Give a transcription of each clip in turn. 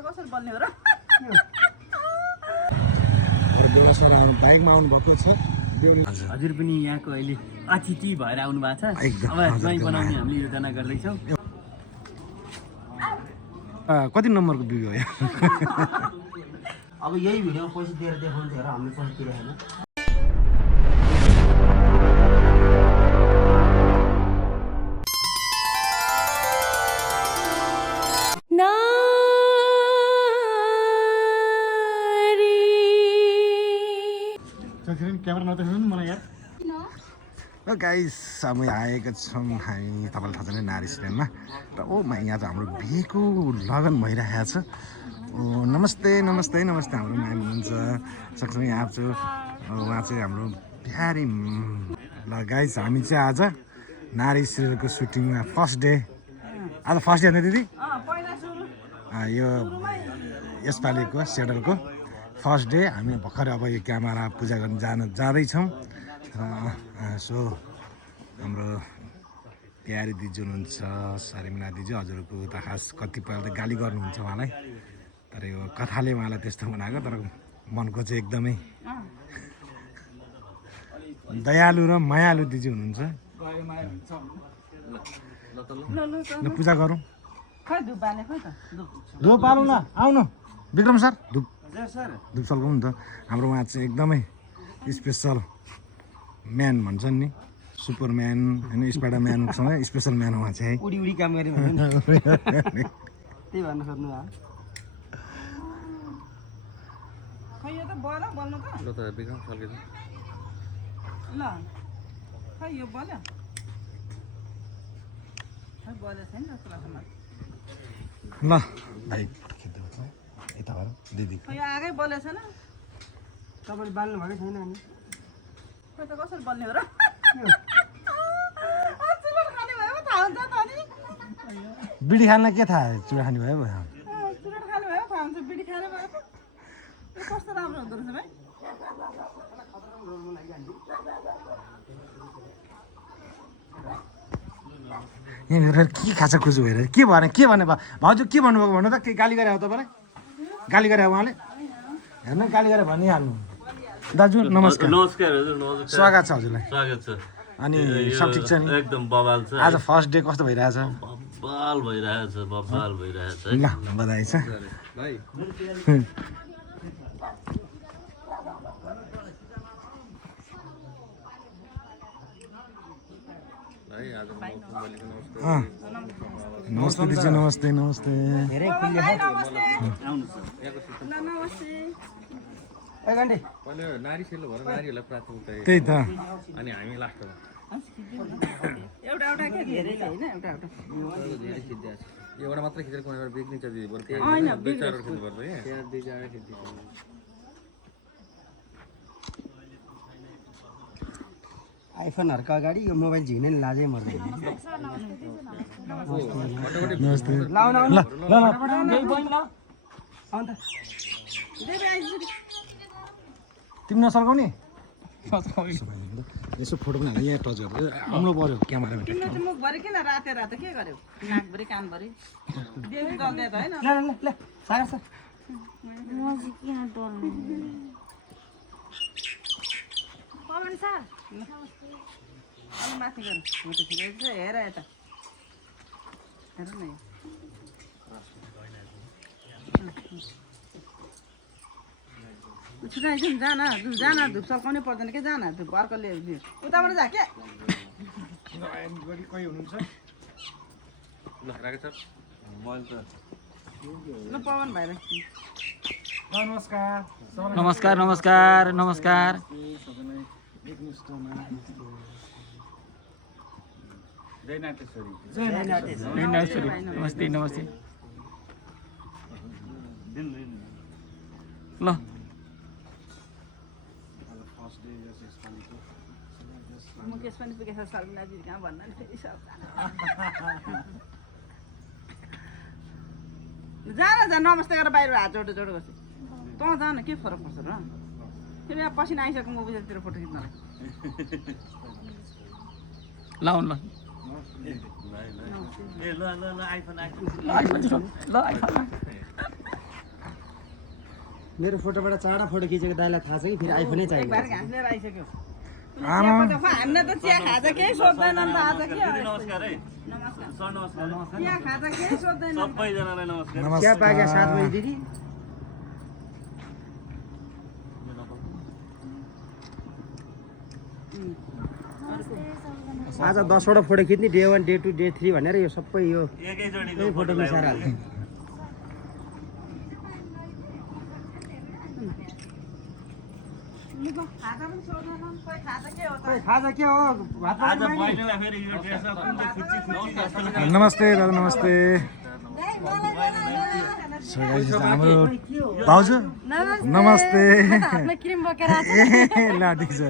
कसरी बल्ने हो र सर बाइकमा आउनु भएको छ हजुर पनि यहाँको अहिले अतिथि भएर आउनु भएको छ अब ड्रइङ बनाउने हामीले योजना गर्दैछौँ कति नम्बरको भिडियो हो अब यही भिडियो पैसा दिएर देखाउँछ र हामीले पैसा तिरेको छैन गाइस हामी आएका छौँ हामी तपाईँलाई थाहा छ नि नारी सिनेमा र यहाँ त हाम्रो बिहेको लगन भइरहेको छ नमस्ते नमस्ते नमस्ते हाम्रो म्याम हुनुहुन्छ सँगसँगै यहाँ छु उहाँ चाहिँ हाम्रो बिहारी ल गाइस हामी चाहिँ आज नारी सिरियलको सुटिङमा फर्स्ट डे आज फर्स्ट डे होइन दिदी यो यसपालिको सेडलको फर्स्ट डे हामी भर्खर अब यो क्यामेरा पूजा गर्न जाँदैछौँ सो हाम्रो प्यारी दिदी हुनुहुन्छ शर्मिला दिदी हजुरको त खास कतिपय त गाली गर्नुहुन्छ उहाँलाई तर यो कथाले उहाँलाई त्यस्तो बनाएको तर मनको चाहिँ एकदमै दयालु र मायालु दिदी हुनुहुन्छ ल पूजा गरौँ धुप पालौँ ल आउनु विक्रम सर धुप धुप सल्काउँ नि त हाम्रो उहाँ चाहिँ एकदमै स्पेसल म्यान भन्छन् नि सुपरम्यान होइन स्पाइडरम्यानसँग स्पेसल म्यान उहाँ चाहिँ उडी उडी काम गरे त्यही भन्न खोज्नु भयो खै यो त बल्यो बल्नु त ल त विक्रम सल्केछ ल खै यो बल्यो खै बल्यो छैन जस्तो लाग्छ मलाई ल भाइ यता भएर दिदी खै यो आगै बल्यो छैन तपाईँले बाल्नु भएको छैन अनि खै त कसरी बल्ने हो र चुरोट खाने भयो पो थाहा हुन्छ त अनि बिडी खान के थाहा चुरा खाने भयो चुरोट खाने भयो थाहा हुन्छ बिडी खाने भयो पो यो कस्तो राम्रो हुँदो रहेछ भाइ यहाँनिर के खाँचा खुजु भएर के भने भाउजू के भन्नुभएको भन्नु त के गाली गरे हो तपाईँलाई गाली गरे उहाँले हेर्नु गाली गरे भनिहाल्नु दाजु नमस्कार नमस्कार हजुर नमस्कार स्वागत छ हजुरलाई स्वागत छ अनि सब ठिक छ नि एकदम बवाल छ आज फर्स्ट डे कस्तो भइरहेछ बवाल भइरहेछ बवाल भइरहेछ ल बधाई छ भाइ नमस्ते दिदी नमस्ते नमस्ते धेरै खुल्यो ए घन्टे पहिला नारी सेल भएर नारीहरूलाई प्राथमिकता त्यही त अनि हामी लास्टमा एउटा एउटा के धेरै होइन एउटा एउटा धेरै खिच्दै छ एउटा मात्रै खिचेर कुनै बेला बिग्रिन्छ दिदी बरु होइन, दुई चारवटा खिच्नु पर्छ यहाँ त्यहाँ दुई चारवटा खिच्दै आइफोनहरूको अगाडि यो मोबाइल झिक्ने लाजै मर्दैन नमस्ते लाउन ल ल अन्त तिमी नसल्काउने यसो फोटो पनि हाल्नु यहाँ टच गरेर आउनु पर्यो क्यामेरामा तिम्रो चाहिँ मुखभरि किन राते राते के गर्यो नाकभरि कानभरि देवी दल्दै त होइन ल ल ल सागर सर पवन सर अलि माथि गर म त ठिकै छ हेर यता हेर न छुट्याइदिउँ जान धुप सल्काउनै पर्दैन के जान धुप अर्कोले उताबाट जा के कोही हुनुहुन्छ ल राखेछ मोबाइल त ल पवन भाइलाई नमस्कार नमस्कार नमस्कार नमस्कार नमस्ते नमस्ते ल मुकेश पनि पुगेछ शर्मिलाजी कहाँ भन्दा नि फेरि सब जान नमस्ते गरेर बाहिर हात जोडो जोडो गर्छ तँ जान के फरक पर्छ र फेरि यहाँ पसिना आइसक्यो मोबाइलतिर फोटो खिच्नलाई लाउनु ल ए ल ल ल आइफोन मेरो फोटोबाट चारवटा फोटो खिचेको दाइलाई थाहा छ कि फेरि आइफोनै चाहिएको एकबार घाँस लिएर आइसक्यो हामीलाई त चिया खाजा केही सोध्दैनन् त आज के नमस्कार है नमस्कार सर नमस्कार चिया खाजा केही सोध्दैनन् सबैजनालाई नमस्कार क्या पाक्यो 7 बजी दिदी आज 10वटा फोटो खिच्ने डे 1 डे 2 डे 3 भनेर यो सबै यो एकैचोटिको फोटो मिसाएर हाल्ने खाजा पनि सोध्दैनन् खोइ खाजा के हो त खाजा के हो भात आज बहिनीलाई फेरि यो ड्रेसअप कुन चाहिँ खुच्ची खुच्ची नमस्ते दादा नमस्ते So guys, हाम्रो भाउजू नमस्ते क्रिम बोकेर ल ठिक छ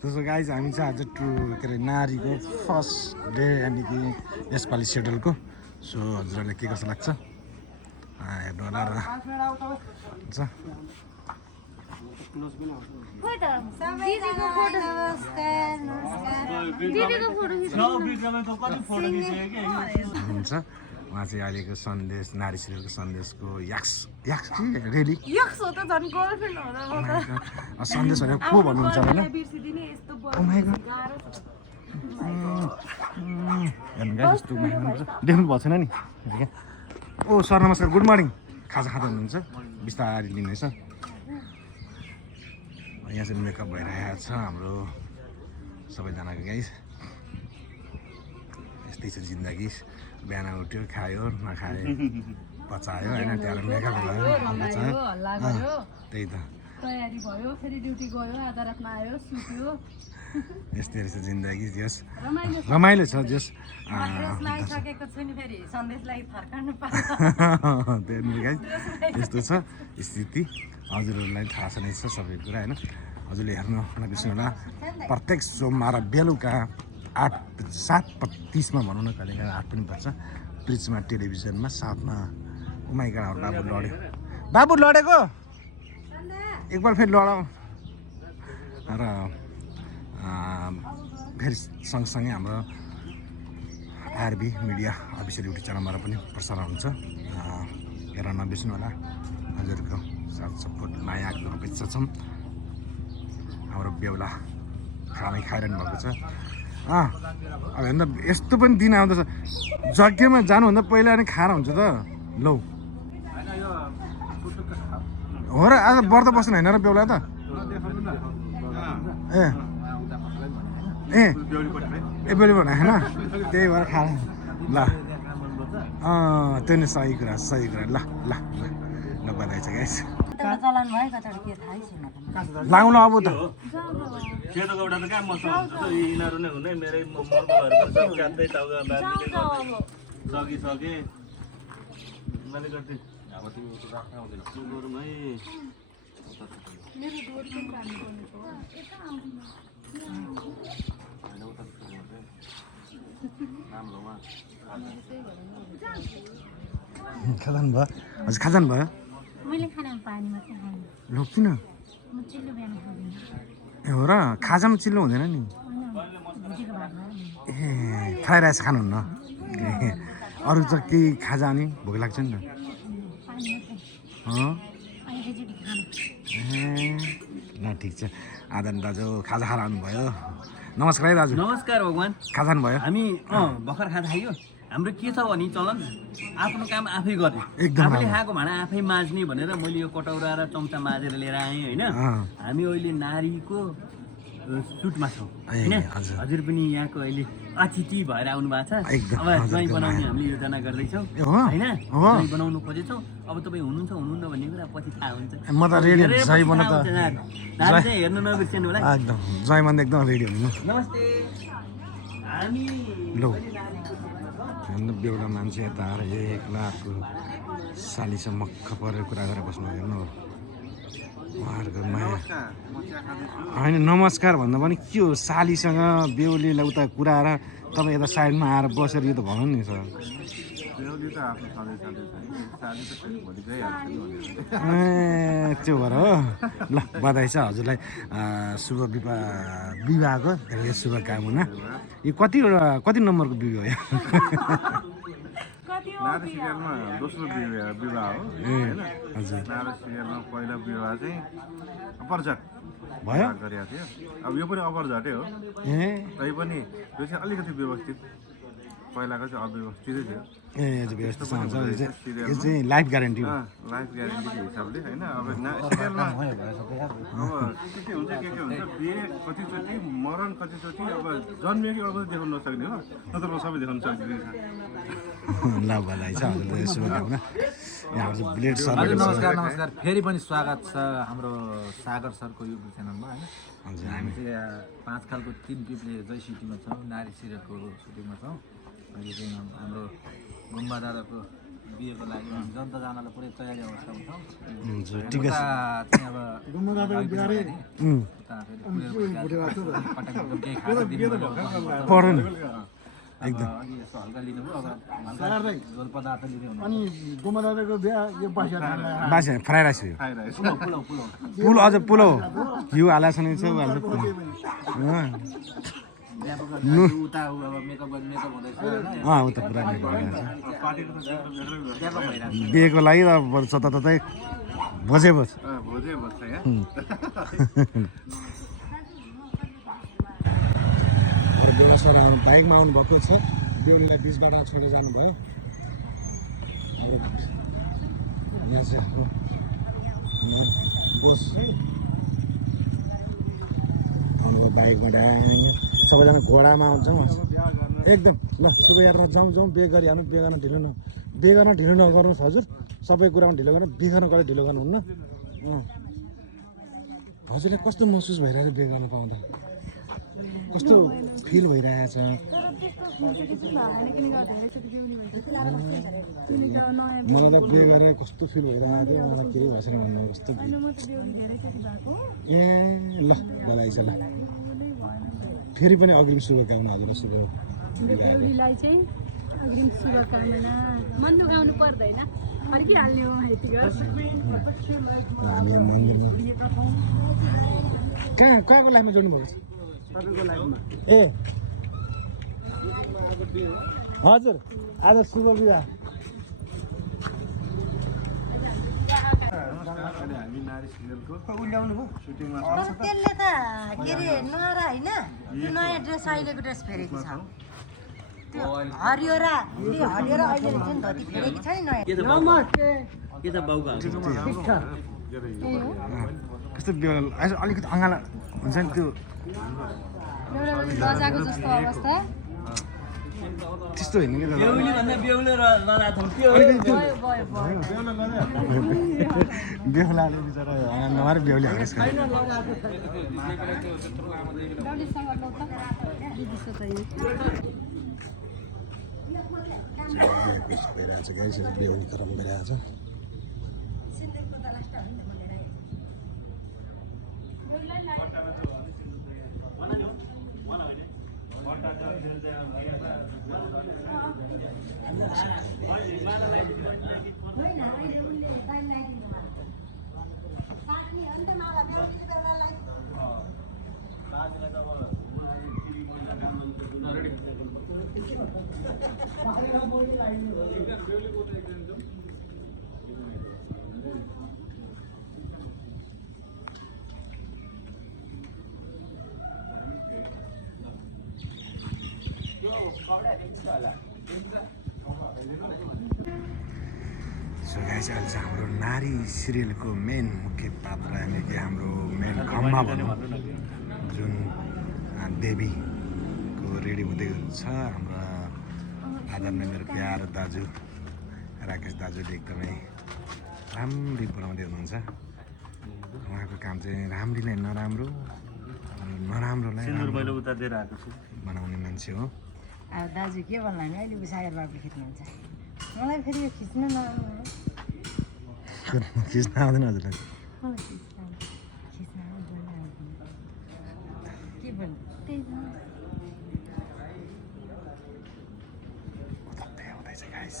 त्यसो गाइज हामी चाहिँ आज के अरे नारीको फर्स्ट डे यानि कि यसपालि सेड्युलको सो हजुरहरूलाई के कस्तो लाग्छ हेर्नु होला र हुन्छ हुन्छ उहाँ चाहिँ अहिलेको सन्देश नारी सिरियलको सन्देशको याक्स याक्स कि रेडी सन्देश भनेर को भन्नुहुन्छ होइन देख्नु भएको छैन नि ओ सर नमस्कार गुड मर्निङ खाजा खाँदा हुनुहुन्छ बिस्तारै लिँदैछ यहाँ चाहिँ मेकअप भइरहेको छ हाम्रो सबैजनाको गाइस यस्तै छ जिन्दगी बिहान उठ्यो खायो नखायो पचायो होइन त्यहाँबाट मेकअप भयो त्यही त तयारी भयो फेरि ड्युटी गयो आधा रातमा आयो सुत्यो यस्तै रहेछ जिन्दगी जस रमाइलो छ जस लगाइसकेको छु नि फेरि सन्देशलाई फर्काउनु त्यस्तो छ स्थिति हजुरहरूलाई थाहा छ नै छ सबै कुरा होइन हजुरले हेर्नु नबिर्सनु होला प्रत्येक सोमबार बेलुका 7:30 भनौँ न कहिले काहीँ 8 पनि पर्छ प्रिचमा टेलिभिजनमा 7मा उमाइका बाबु लड्यो बाबु लडेको एकबार फेरि लडाउँ र फेरि सँगसँगै हाम्रो आरबी मिडिया अफिसियल युट्युब च्यानलबाट पनि प्रसारण हुन्छ हेर्न नबिर्सनु होला हजुरको साथ सपोर्ट माया एकदम अपेक्षा छौँ हाम्रो बेहुला खानै खाइरहनु भएको छ अब हेर्नु यस्तो पनि दिन आउँदैछ यज्ञमा जानुभन्दा पहिला नि खाएर हुन्छ त लौ हो र आज व्रत बस्नु होइन र बेहुला त ए ए ए बेहुली भने होइन त्यही भएर खाएर ल त्यो नि सही कुरा ल ल ल ल बधाई छ गाइस लाउनु अब त सेतो गौडा त कहाँ मसँग हुन्छ त यिनीहरू नै हुँदै मेरै मर्दहरू पनि सब च्यात्दै टाउका बाँधिले सके मैले गर्थे अब तिमी राख्न आउँदैन गरौँ है खाजान भयो हजुर खाजान भयो मैले खाना पानी मात्रै खाएँ लो किन म चिल्लो बिहान खाँदिनँ ए हो र खाजामा चिल्लो हुँदैन नि भुटेको भातमा ए फ्राई राइस खानुहुन्न ए अरू त केही खाजा अनि भोक लाग्छ नि त पानी मात्रै अँ अनि एकैचोटि खानु ए ल ठिक छ आदन दाजु खाजा खाएर आउनुभयो नमस्कार है दाजु नमस्कार भगवान् खाजा खानुभयो हामी भर्खर खाजा खायो हाम्रो के छ भने चलन आफ्नो काम आफै गर्ने एकदम आफूले खाएको भाँडा आफै माझ्ने भनेर मैले यो कटौरा र चम्चा माझेर लिएर आएँ होइन हामी अहिले नारीको सुटमा छौँ होइन हजुर पनि यहाँको अहिले अतिथि भएर आउनु भएको छ अब ज्वाइँ बनाउने हामीले योजना गर्दैछौँ होइन ज्वाइँ बनाउनु खोजेछौँ अब तपाईँ हुनुहुन्छ हुनुहुन्न भन्ने कुरा पछि थाहा हुन्छ म त रेडी जय बन्न त चाहिँ हेर्नु नबिर्सिनु होला एकदम जय बन्न एकदम रेडी हुनु नमस्ते हामी लो हेर्नु बेहुला मान्छे यता आएर एक लाखको सालीसँग मक्ख परेर कुरा गरेर बस्नु हेर्नु उहाँहरूको माया होइन नमस्कार भन्दा पनि के हो सालीसँग बेहुलीलाई उता कुरा आएर तपाईँ यता साइडमा आएर बसेर यो त भनौँ नि सर बेहुली त आफ्नो सधैँ सधैँ छ साली त भोलि गइहाल्छ नि भनेर ए त्यो भएर हो ल बधाई छ हजुरलाई शुभ विवाहको धेरै शुभकामना यो कति नम्बरको विवाह हो नारी सिरियलमा दोस्रो विवाह हो होइन हजुर नारी सिरियलमा पहिलो विवाह चाहिँ अपरझट भयो गरेको थियो अब यो पनि अपरझटै हो ए तैपनि यो चाहिँ अलिकति व्यवस्थित पहिलाको चाहिँ अव्यवस्थितै थियो ए यो व्यवस्था हुन्छ यो चाहिँ लाइफ ग्यारेन्टी हो लाइफ ग्यारेन्टीको हिसाबले होइन अब सिरियलमा अब के हुन्छ हुन्छ बिहे कतिचोटि मरण कतिचोटि अब जन्मिएकै अब देखाउन नसक्ने हो नत्र म सबै देखाउन सक्दिनँ ल बधाई छ हजुरलाई शुभकामना यहाँ हजुर ब्लेड सर हजुर नमस्कार फेरि पनि स्वागत छ हाम्रो सागर सरको युट्युब च्यानलमा होइन हजुर हामी चाहिँ यहाँ 5 खालको 3 टिपले जय सिटीमा छौँ नारी सिरियलको सुटिङमा छौँ अहिले चाहिँ हाम्रो गुम्बा दादाको बिहेको लागि जनता जानलाई पुरै तयारी अवस्थामा छौँ हजुर ठिक छ चाहिँ अब गुम्बा दादाको बिहारै केही खाना दिनु पढ्नु नि एकदम अघि यसो हल्का लिनुभयो अब झोल पदार्थ लिँदै हुनु अनि गुम्बा दादाको बिहा यो बासिया बासी फ्राई राइस हो पुल अझ पुलो घिउ हालेको छ भने चाहिँ हाल्छ पुलो उता अब मेकअप हुँदैछ अँ उता पुरा बिहेको लागि अब जताततै भोजे भोज भोजै भन्छ यहाँ बेला सर बाइकमा आउनुभएको छ बेहुलीलाई बिचबाट छोडेर जानुभयो यहाँ चाहिँ हाम्रो बोस आउनुभयो बाइकमा सबैजना घोडामा आउँछौँ एकदम ल शुभ यात्रा जाउँ बिहे गरिहाल्नु बिहे गर्न ढिलो नगर्नुहोस् हजुर सबै कुरामा ढिलो गर्नु बिहे गर्न कहिले ढिलो गर्नुहुन्न हजुरलाई कस्तो महसुस भइरहेछ बिहे गर्न पाउँदा कस्तो फिल भइरहेछ मलाई त बिहे गरेर कस्तो फिल भइरहेको थियो मलाई केही भएको छैन भन्नु कस्तो ए ल बधाई छ ल फेरि पनि अग्रिम शुभकामना हजुरलाई शुभ बेहुलीलाई चाहिँ अग्रिम शुभकामना मन दुखाउनु पर्दैन अलिकति हाल्ने हो यतिको हामी मन्दिरमा कहाँको लाइफमा जोड्नु भएको छ ए हजुर आज शुभ विवाह हामी नारी सिरियलको सुटिङमा त्यसले त के अरे नरा होइन त्यो नयाँ ड्रेस अहिलेको ड्रेस फेरेको छ त्यो हरियो र अहिले जुन धोती फेरेको छ नि नयाँ के त बाउको कस्तो अलिकति अँगाला हुन्छ नि त्यो लजाको जस्तो अवस्था त्यस्तो होइन कि बेहुली भन्दा बेहुले र लजाथन के हो बेहुलाले बिचरा नभएर बेहुली हालेस भइरहेछ गाइस बेहुली क्रम भइरहेछ सो गाइस अहिले चाहिँ हाम्रो नारी सिरियलको मेन मुख्य पात्र यानि कि हाम्रो मेन खम्बा भनौँ जुन देवीको रेडी हुँदै छ हाम्रो आदरणीय मेरो प्यारो दाजु राकेश दाजुले एकदमै राम्ररी बनाउँदै हुनुहुन्छ उहाँको काम चाहिँ राम्री नै नराम्रोलाई बनाउने मान्छे हो अब दाजु के भन्ला नि अहिले सागर बाबु खिच्नुहुन्छ मलाई फेरि यो खिच्न खिच्न आउँदैन हजुरलाई के भन्नु त्यही हुँदैछ गाइस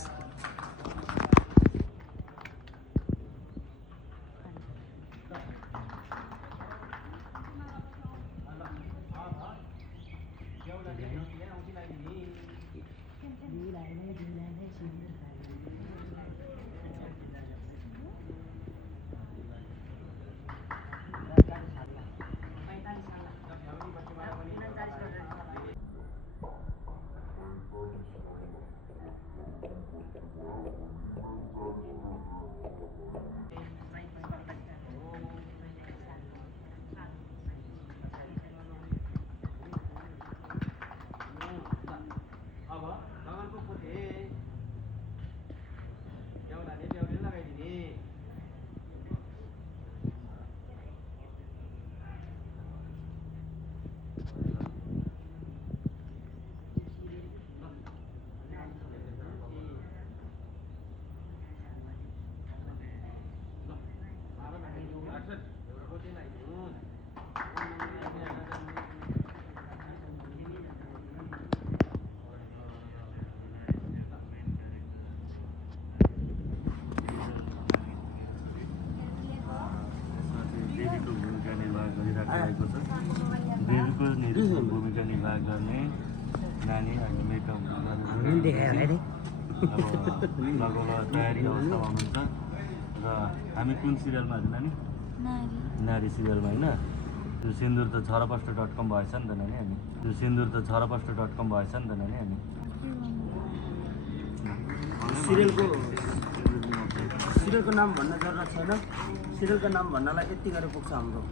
देवीको भूमिका निर्वाह गरिराखेको छ। देवीको भूमिका निर्वाह गर्ने नानी अहिले मेकअप लगभग तयारी अवस्थामा हुनुहुन्छ र हामी कुन सिरियलमा हजुर नानी? नारी सिरियलमा होइन? त्यो सिन्दुर त छरपष्ट.com भएछ नि त नानी हामी। त्यो सिन्दुर त छरपष्ट.com भएछ नि त नानी हामी। सिरियलको नाम भन्न जरुरत छैन। सिरियलको नाम भन्नलाई यति गरेर पुग्छ हाम्रो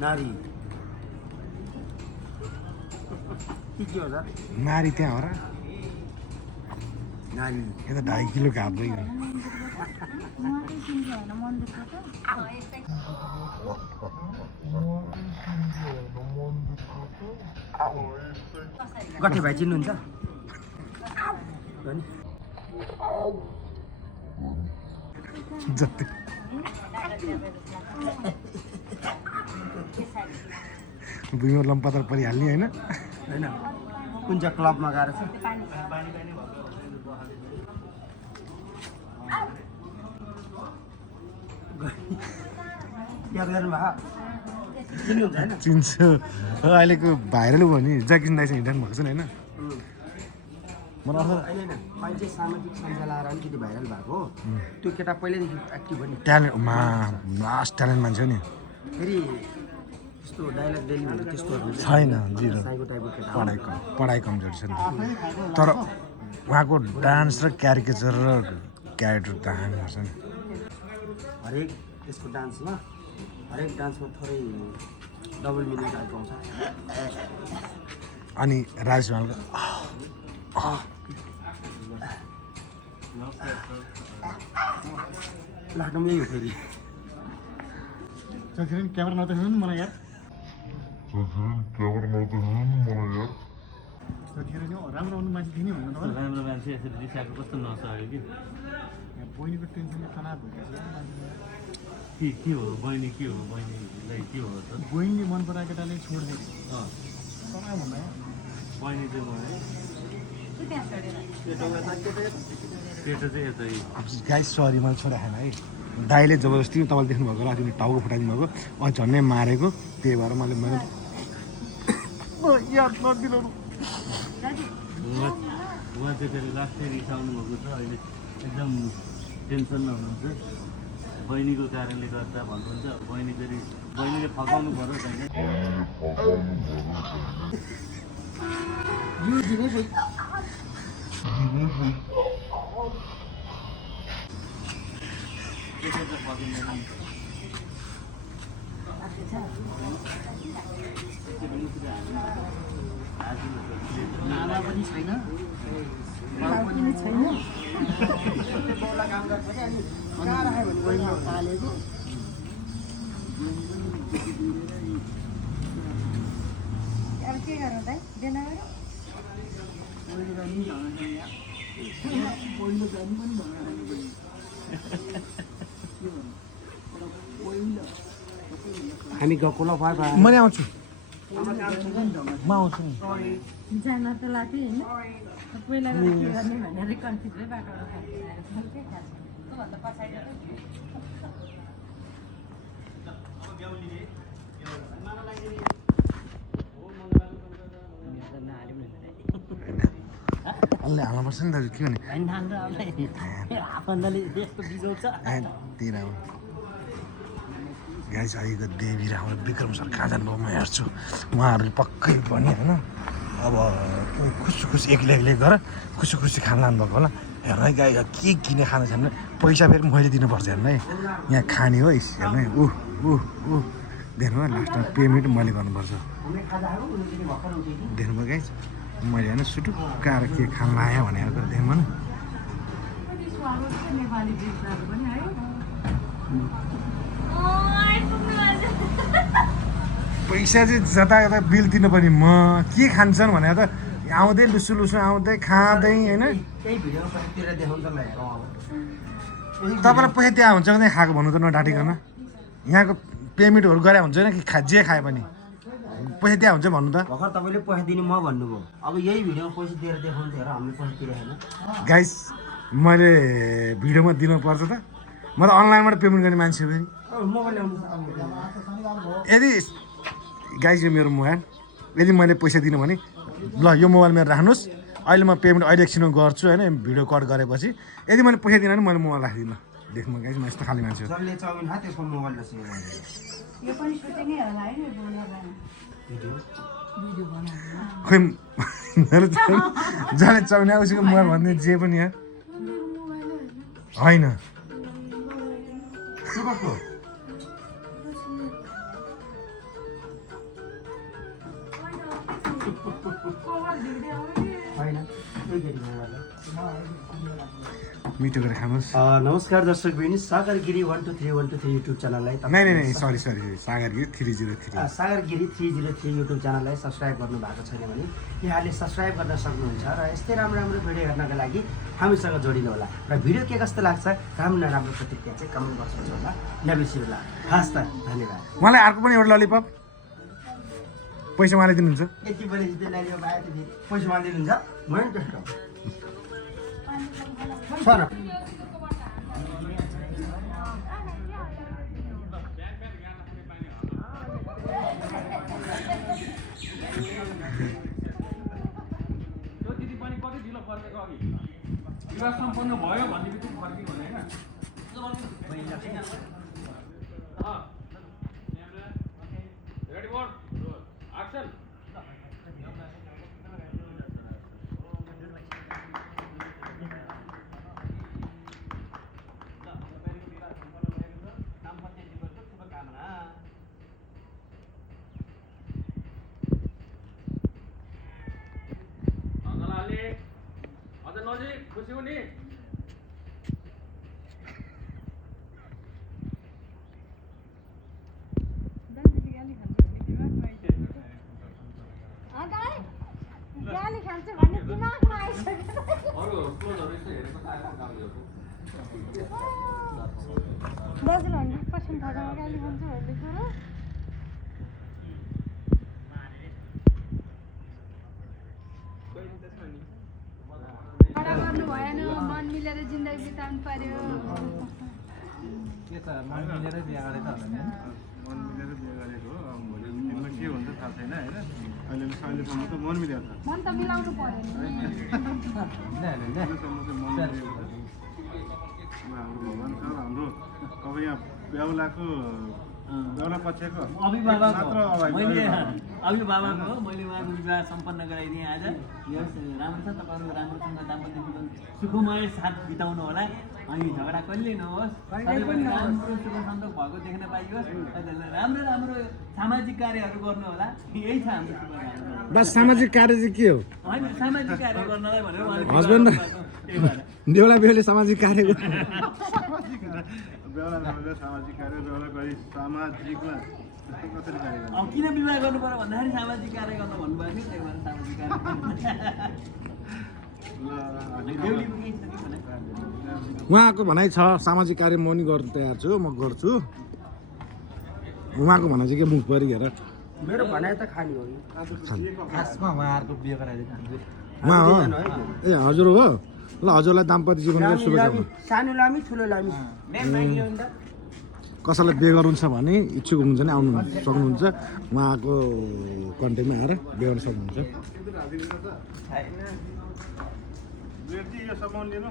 नारी। के हो र नारी त्यहाँ हो र? नारी यो त 2.5 किलो घाप्दै गठे भाइ चिन्नुहुन्छ? जति दुईमा लम्पतर परिहाल्ने होइन? होइन कुन चाहिँ क्लबमा गएर छ याद गर्नुभयो? चिन्नुहुन्छ होइन? चिन्छु। अहिलेको भाइरल भयो नि ज्याकिसन दाइ चाहिँ हिँड्नु भएको छ नि होइन? मलाई अर्थ अहिले न अहिले चाहिँ सामाजिक सञ्जाल आएर अलिकति भाइरल भएको हो। त्यो केटा पहिल्यैदेखि एक्टिभ हो नि। ट्यालेन्टमा लास्ट ट्यालेन्ट मान्छे हो नि। फेरि त्यस्तो डाइलग डेलिभरी त्यस्तोहरू छैन, जिरो। साइको टाइपको केटा पढाइ कमजोर छ नि। तर उहाँको डान्स र क्यारिकेचर र क्यारेक्टर दामी पर्छ नि। हरेक त्यसको डान्समा हरेक डान्समा थोरै डबल मिनिङ टाइपको आउँछ। अनि राजेश भालको लाग्नु यही हो फेरि। क्यामेरा नदेख्नु नि मलाई यार। राम्रो आउनु मान्छे थिएन भन्नु त। राम्रो मान्छे यसरी रिसाएको कस्तो नसक्यो कि। बहिनीको टेन्सनले तनाव भइरहेको के हो बहिनी? के हो बहिनीलाई? के हो त? बहिनीले मन पराएको केटाले छोड्दै तनाव भन्दा बहिनी चाहिँ भयो केटो चाहिँ यतै। गाई सरी मैले छोडेको छैन है। दाइले जबरजस्ती तपाईँले देख्नुभएको होला तिमीले टाउको फुटाइदिनु भएको अनि झन्नै मारेको। त्यही भएर मैले याद नदिनु। उहाँ चाहिँ फेरि लास्टै रिसाउनु भएको छ। अहिले एकदम टेन्सनमा हुनुहुन्छ। बहिनीको कारणले गर्दा भन्नुहुन्छ। बहिनी फेरि बहिनीले फकाउनु पऱ्यो छैन। आमा पनि छैन काम गर्छ अनि कहाँ राख्यो भने बहिनीले पालेको। अब के गर्नु त जनवरी हामी गएको ल भयो भयो। मैले आउँछु, म आउँछु नि। जान त लाग्यो होइन पहिला के गर्ने भनेर कन्फ्युजै भएको अलि हाल्नुपर्छ नि दाजु। के भने आफन्तले देशको बिजाउँछ। त्यही राम्रो गाडी चाहिएको देवी र हाम्रो विक्रम सर कहाँ जानुभयो म हेर्छु। उहाँहरूले पक्कै पनि होइन अब खुसी खुसी एक्लै एक्लै गएर खुसी खुसी खान लानुभएको होला। हेर्नु है गाई के किने खानु छ भने पैसा फेरि मैले दिनुपर्छ हेर्नु है यहाँ खाने हो हेर्नु है देख्नु है लास्टमा पेमेन्ट मैले गर्नुपर्छ देख्नुभयो गाई मैले होइन सुटुक्क आएर के खान लाएँ भनेको देख्नु न पैसा चाहिँ जता जता बिल तिर्नुपर्ने म के खान्छन् भनेर त आउँदै लुसु लुसु आउँदै खाँदै होइन तपाईँलाई पैसा त्यहाँ हुन्छ कि खाएको भन्नु त नडाटिकन यहाँको पेमेन्टहरू गरे हुन्छ कि जे खाए पनि पैसा त्यहाँ हुन्छ भन्नु त भर्खर तपाईँले पैसा दिने म भन्नुभयो अब यही भिडियोमा पैसा दिएर देखाउनु थियो र हामीले पैसा तिरेको छैन गाइस मैले भिडियोमा दिनुपर्छ त म त अनलाइनबाट पेमेन्ट गर्ने मान्छे फेरि मोबाइल ल्याउनु यदि गाइस यो मेरो मोबाइल यदि मैले पैसा दिनु भने ल यो मोबाइल मेरो राख्नुहोस् अहिले म पेमेन्ट अहिले एकछिनमा गर्छु होइन भिडियो कट गरेपछि यदि मैले पैसा दिनु भने मैले मोबाइल राखिदिनु ल देख्नु गाइस म यस्तो खाले मान्छे हो जसले चाउमिन खा त्यसको मोबाइल र सेभ यो पनि सुटिङै होला है खोइ जसले चाउने उसको मोबाइल भन्ने जे पनि यहाँ होइन मिठो गरेर खानुहोस् नमस्कार दर्शक बहिनी सागरगिरी 123 युट्युब च्यानललाई नै सरी सागरगिरी 303 सागरगिरी 303 युट्युब च्यानललाई सब्सक्राइब गर्नु भएको छैन भने यहाँले सब्सक्राइब गर्न सक्नुहुन्छ र यस्तै राम्रो राम्रो भिडियो हेर्नका लागि हामीसँग जोडिनु होला र भिडियो के कस्तो लाग्छ राम्रो नराम्रो प्रतिक्रिया चाहिँ कमेन्ट बक्समा छोड्दा नबिर्सिनुहोला हस् त धन्यवाद मलाई अर्को पनि एउटा ललिपप पैसा उहाँले दिनुहुन्छ यति बेला ललिपप आयो त पैसा उहाँले दिनुहुन्छ मैले त्यस्तो सर सम्पन्न भयो भन्ने बित्तिकै फर्किनु भने होइन खुसी हुने गाली खान्छ भन्ने दिमागमा आइसक्यो दाजुले 100% थाहा गाली खान्छ भन्ने कुरो गर्नु भएन मन मिलेर जिन्दगी बिताउनु पर्यो के छ मन मिलेरै बिहा गरेको होला नि मन मिलेर बिहा गरेको हो भोलि दिनमा के हुन्छ थाहा छैन होइन अहिलेसम्म त मन मिलेको छ मन त मिलाउनु पर्यो नि अहिलेसम्म चाहिँ मन मिलेको छ हाम्रो भगवान् छ हाम्रो अब यहाँ बेहुलाको बेहुला पक्षको अभिभावक मैले उहाँको विवाह सम्पन्न गराइदिएँ आज राम्रो छ तपाईँहरू राम्रोसँग दाम्पत्य जीवन सुखमय साथ बिताउनु होला अनि झगडा कहिले नहोस् राम्रो सुख सन्तोष भएको देख्न पाइयोस् राम्रो राम्रो सामाजिक कार्यहरू गर्नु होला यही छ हाम्रो बस सामाजिक कार्य चाहिँ के हो होइन सामाजिक कार्य गर्नलाई भनेर हस्बेन्ड बेहुला बेहुली सामाजिक कार्य बेहुला सामाजिक कार्य बेहुला गरी सामाजिकमा कसरी कार्य गर्नु अब किन विवाह गर्नु पर्यो भन्दाखेरि सामाजिक कार्य गर्न भन्नुभएको थियो त्यही भएर सामाजिक कार्य उहाँको भनाइ छ सामाजिक कार्य म नि गर्न तयार छु म गर्छु उहाँको भनाइ चाहिँ के मुख परि हेर मेरो भनाइ त खाने हो खासमा उहाँहरूको बिहे गराइदिनु उहाँ हो ए हजुर हो ल हजुरलाई दाम्पत्य जीवनको शुभकामना सानो लामी ठुलो लामी कसैलाई बिहे गर्नुहुन्छ भने इच्छुक हुनुहुन्छ भने आउनु सक्नुहुन्छ उहाँको कन्ट्याक्टमा आएर बिहे गर्न सक्नुहुन्छ यो सामान लिनु